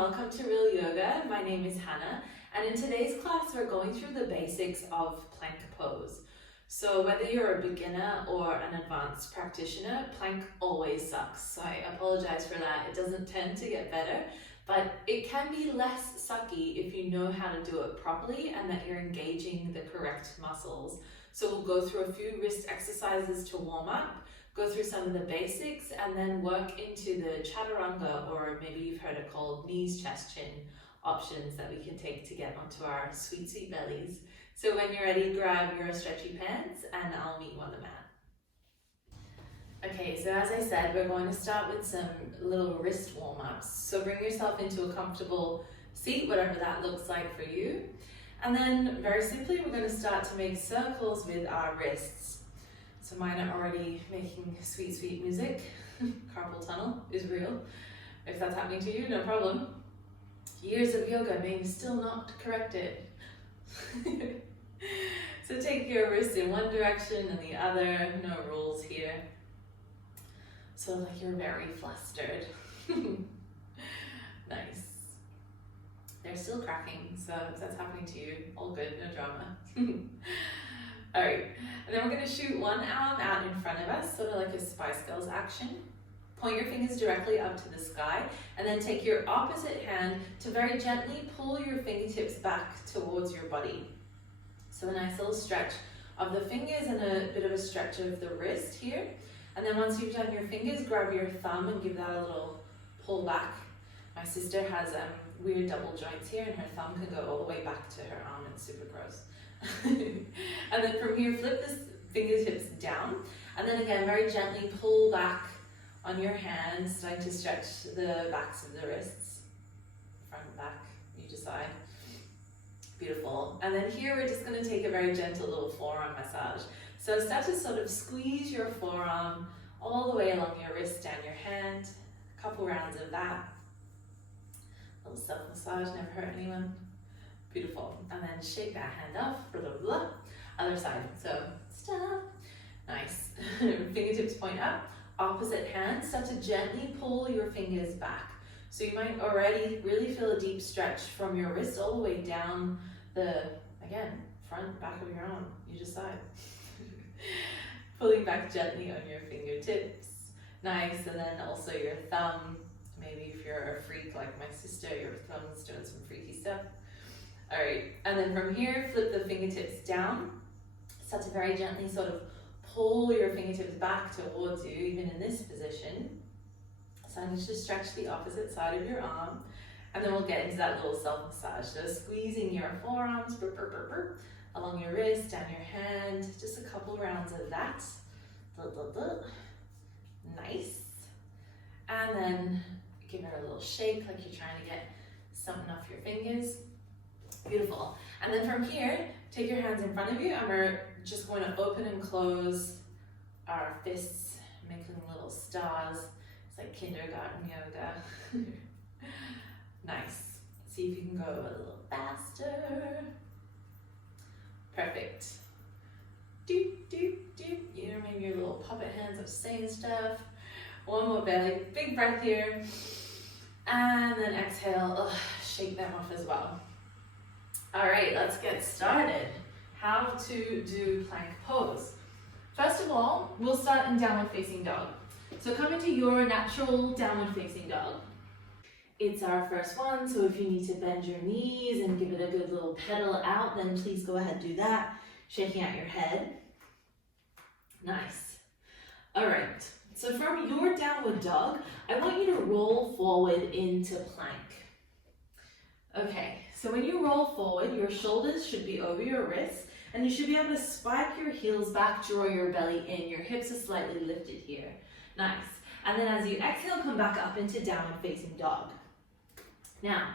welcome to Real Yoga. My name is Hannah, and in today's class we're going through the basics of plank pose. So whether you're a beginner or an advanced practitioner, plank always sucks. So I apologize for that. It doesn't tend to get better, but it can be less sucky if you know how to do it properly and that you're engaging the correct muscles. So we'll go through a few wrist exercises to warm up, go through some of the basics, and then work into the Chaturanga, or maybe you've heard it called knees, chest, chin options that we can take to get onto our sweet, sweet bellies. So when you're ready, grab your stretchy pants and I'll meet you on the mat. Okay, so as I said, we're going to start with some little wrist warm-ups. So bring yourself into a comfortable seat, whatever that looks like for you. And then very simply, we're going to start to make circles with our wrists. So mine are already making sweet, sweet music. Carpal tunnel is real. If that's happening to you, no problem. Years of yoga may still not correct it. So take your wrist in one direction and the other, no rules here. So like you're very flustered. Nice. They're still cracking, so if that's happening to you, all good, no drama. All right, and then we're going to shoot one arm out in front of us, sort of like a Spice Girls action. Point your fingers directly up to the sky, and then take your opposite hand to very gently pull your fingertips back towards your body. So a nice little stretch of the fingers and a bit of a stretch of the wrist here. And then once you've done your fingers, grab your thumb and give that a little pull back. My sister has weird double joints here, and her thumb can go all the way back to her arm. It's super gross. And then from here, flip the fingertips down, and then again very gently pull back on your hands, starting to stretch the backs of the wrists, front and back, you decide. Beautiful. And then here we're just going to take a very gentle little forearm massage. So start to sort of squeeze your forearm all the way along your wrist, down your hand. A couple rounds of that. A little self-massage, never hurt anyone. Beautiful. And then shake that hand off. Blah, blah, blah. Other side. So stop. Nice. Fingertips point up. Opposite hand. Start to gently pull your fingers back. So you might already really feel a deep stretch from your wrist all the way down the, again, front, back of your arm. You decide. Pulling back gently on your fingertips. Nice. And then also your thumb. Maybe if you're a freak like my sister, your thumb's doing some freaky stuff. All right, and then from here, flip the fingertips down. Start to very gently sort of pull your fingertips back towards you, even in this position. Starting to stretch the opposite side of your arm. And then we'll get into that little self-massage. So squeezing your forearms along your wrist, down your hand. Just a couple rounds of that. Nice. And then give it a little shake like you're trying to get something off your fingers. Beautiful. And then from here, take your hands in front of you, and we're just going to open and close our fists, making little stars. It's like kindergarten yoga. Nice. See if you can go a little faster. Perfect. Doop, doop, doop. You know, maybe your little puppet hands of saying stuff. One more belly. Big breath here. And then exhale. Ugh, shake them off as well. All right, let's get started. How to do plank pose. First of all, we'll start in downward facing dog. So come into your natural downward facing dog. It's our first one, so if you need to bend your knees and give it a good little pedal out, then please go ahead and do that. Shaking out your head. Nice. All right, so from your downward dog, I want you to roll forward into plank. Okay, so when you roll forward, your shoulders should be over your wrists, and you should be able to spike your heels back, draw your belly in. Your hips are slightly lifted here. Nice. And then as you exhale, come back up into downward facing dog. Now,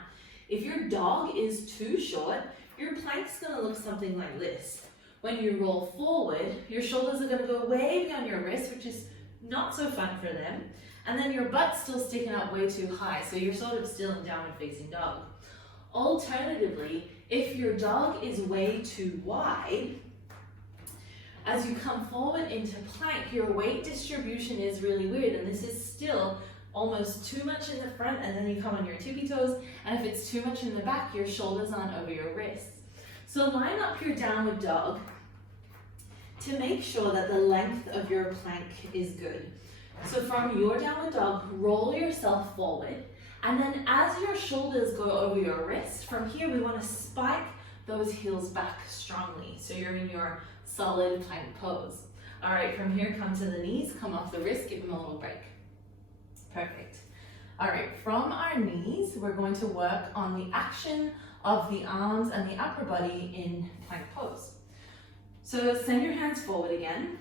if your dog is too short, your plank's going to look something like this. When you roll forward, your shoulders are going to go way beyond your wrists, which is not so fun for them. And then your butt's still sticking up way too high, so you're sort of still in downward facing dog. Alternatively, if your dog is way too wide, as you come forward into plank, your weight distribution is really weird, and this is still almost too much in the front, and then you come on your tippy toes. And if it's too much in the back, your shoulders aren't over your wrists. So line up your downward dog to make sure that the length of your plank is good. So from your downward dog, roll yourself forward. And then as your shoulders go over your wrist, from here we want to spike those heels back strongly. So you're in your solid plank pose. All right, from here, come to the knees, come off the wrist, give them a little break. Perfect. All right, from our knees, we're going to work on the action of the arms and the upper body in plank pose. So send your hands forward again.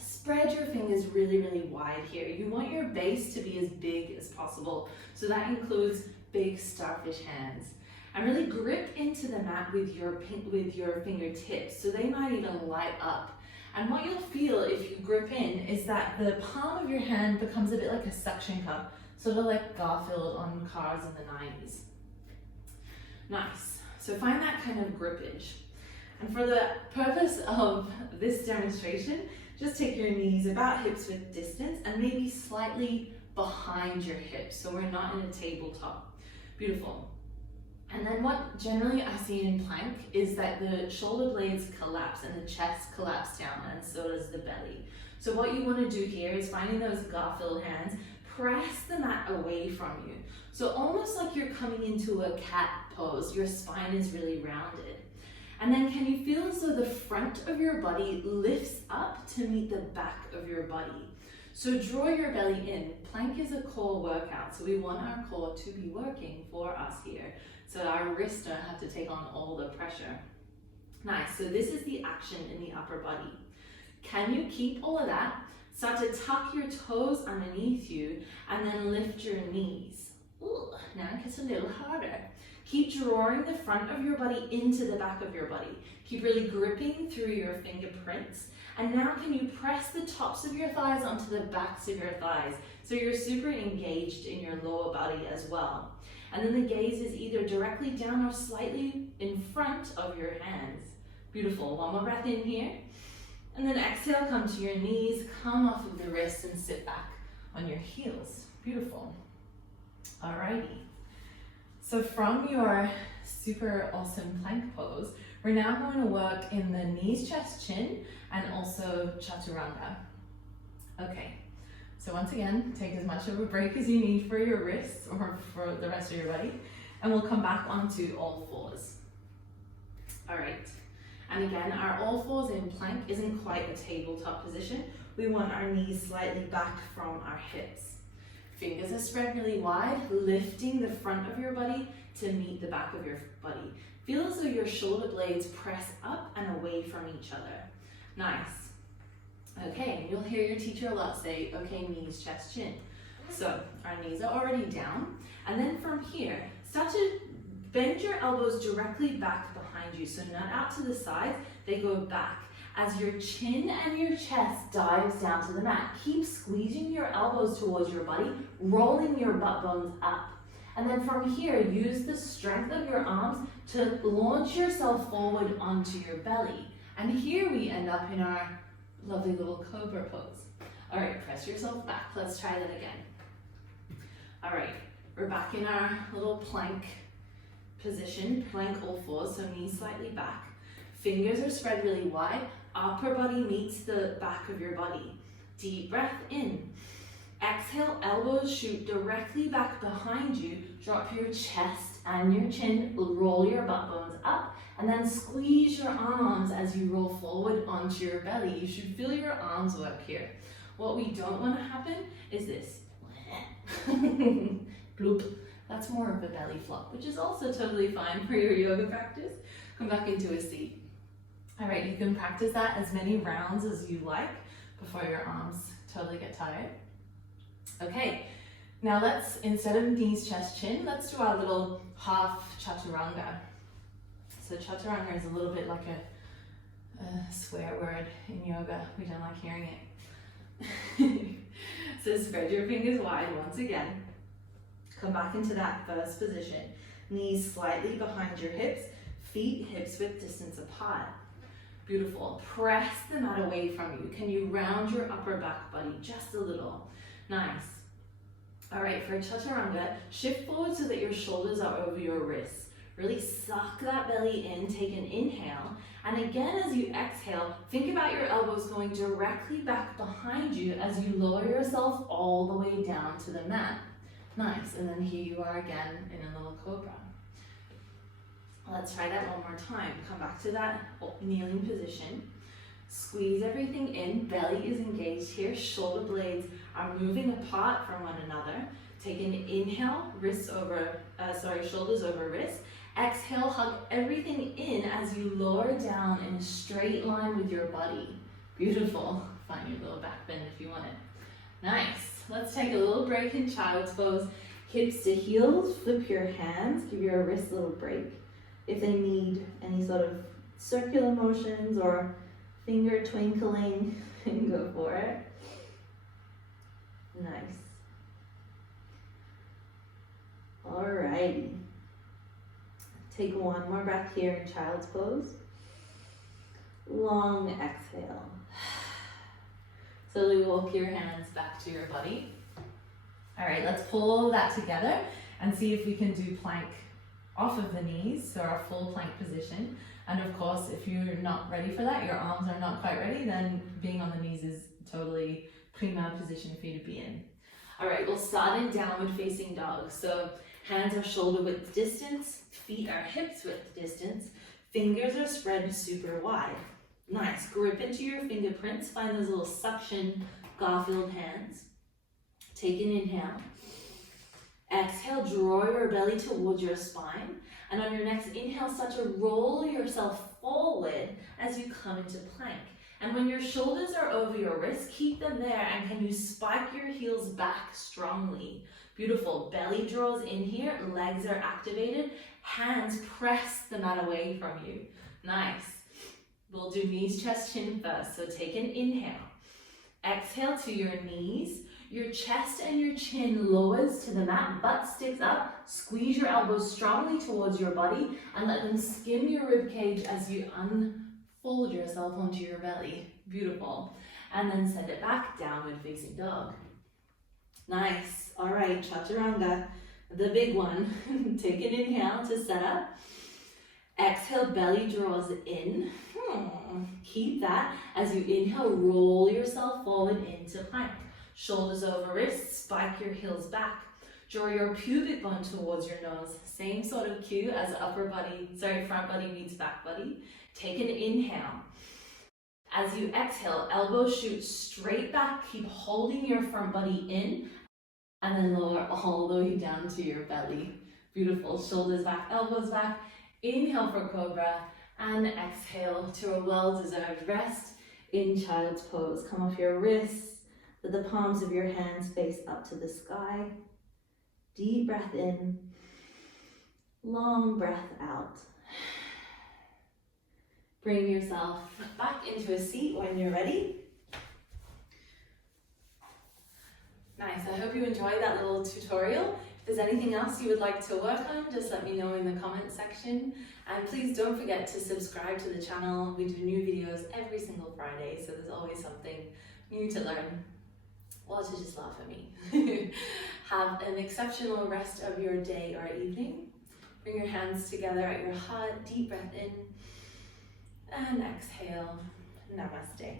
Spread your fingers really, really wide here. You want your base to be as big as possible. So that includes big starfish hands. And really grip into the mat with your fingertips. So they might even light up. And what you'll feel if you grip in is that the palm of your hand becomes a bit like a suction cup, sort of like Garfield on cars in the 90s. Nice. So find that kind of grippage. And for the purpose of this demonstration, just take your knees about hips width distance and maybe slightly behind your hips, so we're not in a tabletop. Beautiful. And then what generally I see in plank is that the shoulder blades collapse and the chest collapse down, and so does the belly. So what you want to do here is finding those Garfield hands, press the mat away from you. So almost like you're coming into a cat pose, your spine is really rounded. And then can you feel as though the front of your body lifts up to meet the back of your body? So draw your belly in. Plank is a core workout, so we want our core to be working for us here, so our wrists don't have to take on all the pressure. Nice, so this is the action in the upper body. Can you keep all of that? Start to tuck your toes underneath you and then lift your knees. Ooh, now it gets a little harder. Keep drawing the front of your body into the back of your body. Keep really gripping through your fingerprints. And now can you press the tops of your thighs onto the backs of your thighs? So you're super engaged in your lower body as well. And then the gaze is either directly down or slightly in front of your hands. Beautiful. One more breath in here. And then exhale, come to your knees, come off of the wrists and sit back on your heels. Beautiful. Alrighty. So from your super awesome plank pose, we're now going to work in the knees, chest, chin, and also Chaturanga. Okay, so once again, take as much of a break as you need for your wrists or for the rest of your body, and we'll come back onto all fours. All right, and again, our all fours in plank isn't quite a tabletop position. We want our knees slightly back from our hips. Fingers are spread really wide, lifting the front of your body to meet the back of your body. Feel as though your shoulder blades press up and away from each other. Nice. Okay, and you'll hear your teacher a lot say, okay, knees, chest, chin. So our knees are already down. And then from here, start to bend your elbows directly back behind you. So not out to the sides, they go back. As your chin and your chest dives down to the mat, keep squeezing your elbows towards your body, rolling your butt bones up. And then from here, use the strength of your arms to launch yourself forward onto your belly. And here we end up in our lovely little cobra pose. All right, press yourself back. Let's try that again. All right, we're back in our little plank position, plank all fours, so knees slightly back. Fingers are spread really wide. Upper body meets the back of your body. Deep breath in. Exhale, elbows shoot directly back behind you. Drop your chest and your chin, roll your butt bones up, and then squeeze your arms as you roll forward onto your belly. You should feel your arms work here. What we don't want to happen is this. Bloop. That's more of a belly flop, which is also totally fine for your yoga practice. Come back into a seat. All right, you can practice that as many rounds as you like before your arms totally get tired. Okay, now let's, instead of knees, chest, chin, let's do our little half Chaturanga. So Chaturanga is a little bit like a swear word in yoga. We don't like hearing it. So spread your fingers wide once again. Come back into that first position. Knees slightly behind your hips, feet hips width distance apart. Beautiful. Press the mat away from you. Can you round your upper back body just a little? Nice. All right, for Chaturanga, shift forward so that your shoulders are over your wrists. Really suck that belly in, take an inhale. And again, as you exhale, think about your elbows going directly back behind you as you lower yourself all the way down to the mat. Nice, and then here you are again in a little cobra. Let's try that one more time. Come back to that kneeling position. Squeeze everything in, belly is engaged here, shoulder blades are moving apart from one another. Take an inhale, shoulders over wrists. Exhale, hug everything in as you lower down in a straight line with your body. Beautiful. Find your little back bend if you want it. Nice. Let's take a little break in child's pose. Hips to heels, flip your hands, give your wrists a little break. If they need any sort of circular motions or finger twinkling, go for it. Nice. Alrighty. Take one more breath here in child's pose. Long exhale. Slowly walk your hands back to your body. All right, let's pull all of that together and see if we can do plank off of the knees, so our full plank position. And of course, if you're not ready for that, your arms are not quite ready, then being on the knees is totally prima position for you to be in. All right, we'll start in downward facing dog. So hands are shoulder width distance, feet are hips width distance, fingers are spread super wide. Nice, grip into your fingerprints, find those little suction Garfield hands. Take an inhale. Exhale, draw your belly towards your spine. And on your next inhale, start to roll yourself forward as you come into plank. And when your shoulders are over your wrists, keep them there, and can you spike your heels back strongly? Beautiful. Belly draws in here, legs are activated, hands press the mat away from you. Nice. We'll do knees, chest, chin first. So take an inhale. Exhale to your knees. Your chest and your chin lowers to the mat, butt sticks up. Squeeze your elbows strongly towards your body and let them skim your rib cage as you unfold yourself onto your belly. Beautiful. And then send it back, downward facing dog. Nice. All right, Chaturanga, the big one. Take an inhale to set up. Exhale, belly draws in. Keep that. As you inhale, roll yourself forward into plank. Shoulders over wrists, spike your heels back. Draw your pubic bone towards your nose. Same sort of cue as front body meets back body. Take an inhale. As you exhale, elbows shoot straight back. Keep holding your front body in and then lower all the way down to your belly. Beautiful. Shoulders back, elbows back. Inhale for cobra and exhale to a well-deserved rest in child's pose. Come off your wrists. Let the palms of your hands face up to the sky. Deep breath in, long breath out. Bring yourself back into a seat when you're ready. Nice, I hope you enjoyed that little tutorial. If there's anything else you would like to work on, just let me know in the comment section. And please don't forget to subscribe to the channel. We do new videos every single Friday, so there's always something new to learn. Or to just laugh at me. Have an exceptional rest of your day or evening. Bring your hands together at your heart, deep breath in, and exhale. Namaste.